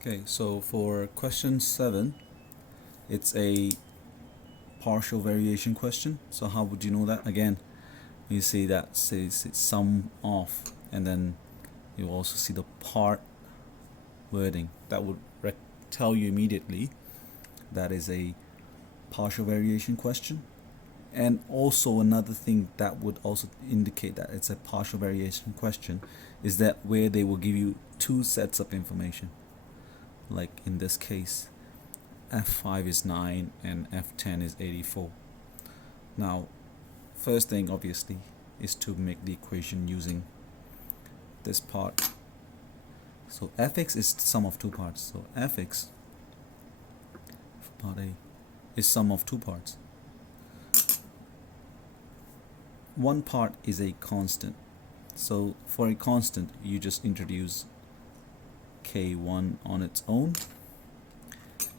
Okay, so for question 7, it's a partial variation question. So how would you know that? Again, you see that says it's sum of, and then you also see the part wording. That would tell you immediately that is a partial variation question. And also another thing that would also indicate that it's a partial variation question is that where they will give you two sets of information. Like in this case, f5 is 9 and f10 is 84. Now, first thing obviously is to make the equation using this part. So fx is sum of two parts. So fx for part A is sum of two parts. One part is a constant. So for a constant, you just introduce k1 on its own,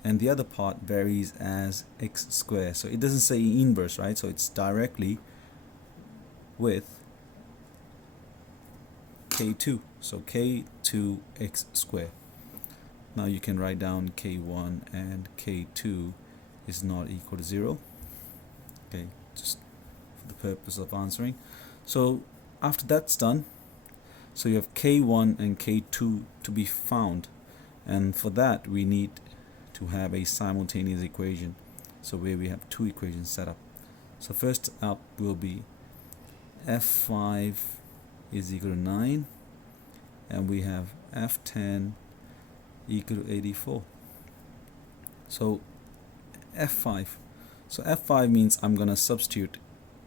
and the other part varies as x squared. So it doesn't say inverse, right? So it's directly with k2. So k2 x squared. Now you can write down k1 and k2 is not equal to 0. Okay, just for the purpose of answering. So after that's done, so you have k1 and k2 to be found, and for that we need to have a simultaneous equation, so where we have two equations set up. So first up will be f5 is equal to 9, and we have f10 equal to 84. So f5 means I'm gonna substitute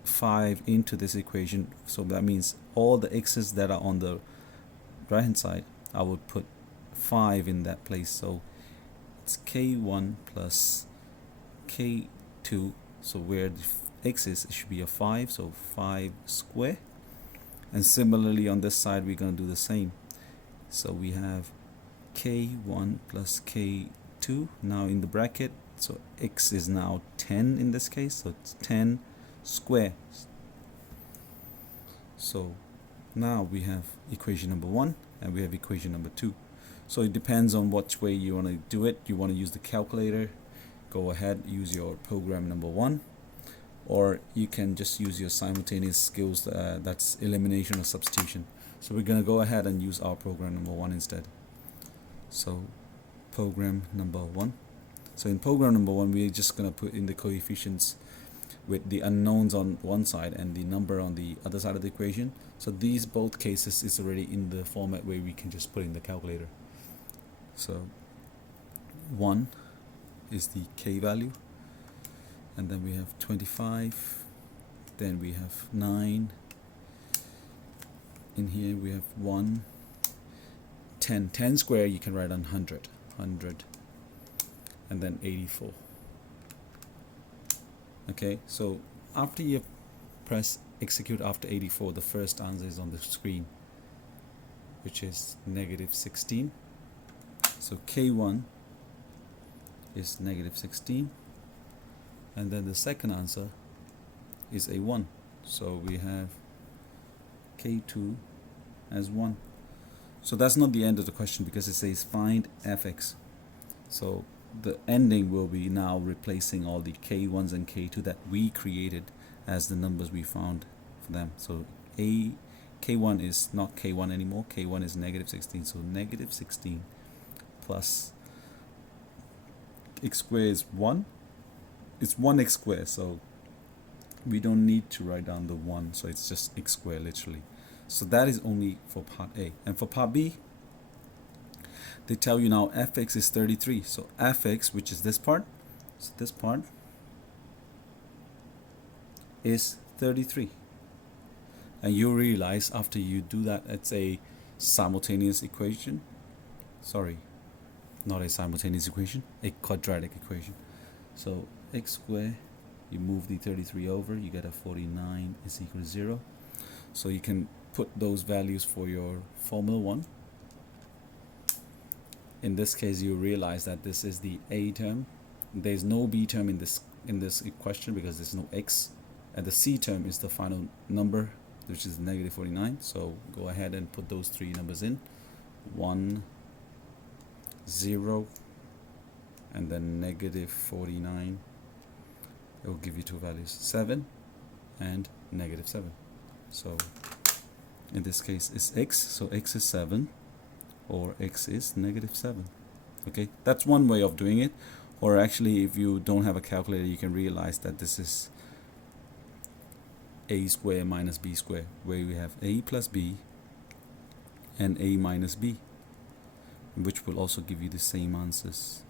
5 into this equation. So that means all the x's that are on the right hand side, I would put 5 in that place. So it's k1 plus k2. So where the x is, it should be a 5. So 5 square. And similarly on this side, we're going to do the same. So we have k1 plus k2 now in the bracket. So x is now 10 in this case. So it's 10 square. So now we have equation number 1 and we have equation number 2. So it depends on which way you want to do it. You want to use the calculator, go ahead, use your program number 1, or you can just use your simultaneous skills, that's elimination or substitution. So we're going to go ahead and use our program number 1 instead. So program number 1. So in program number 1, we're just going to put in the coefficients with the unknowns on one side and the number on the other side of the equation. So these both cases is already in the format where we can just put in the calculator. So 1 is the k value, and then we have 25, then we have 9, in here we have 1, 10 square you can write on 100, and then 84. Okay, so after you press execute after 84, the first answer is on the screen, which is negative 16. So k1 is negative 16, and then the second answer is a 1. So we have k2 as 1. So that's not the end of the question, because it says find fx. So the ending will be now replacing all the k1s and k2 that we created as the numbers we found for them. So k1 is not k1 anymore, k1 is negative 16. So negative 16 plus x squared is 1. It's 1x squared, so we don't need to write down the 1, so it's just x squared literally. So that is only for part A. And for part B, they tell you now fx is 33. So fx, which is this part, so this part is 33. And you realize after you do that, it's a simultaneous equation. Sorry, not a simultaneous equation, a quadratic equation. So x squared, you move the 33 over, you get a 49 is equal to 0. So you can put those values for your formula 1. In this case, you realize that this is the a term. There's no b term in this question because there's no x, and the c term is the final number, which is negative 49. So go ahead and put those three numbers in. 1, 0 and then negative 49. It will give you two values, 7 and negative 7. So in this case it's x, so x is 7 or x is negative 7. Okay, that's one way of doing it. Or actually, if you don't have a calculator, you can realize that this is a square minus b square, where we have a plus b and a minus b, which will also give you the same answers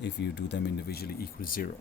if you do them individually equal 0.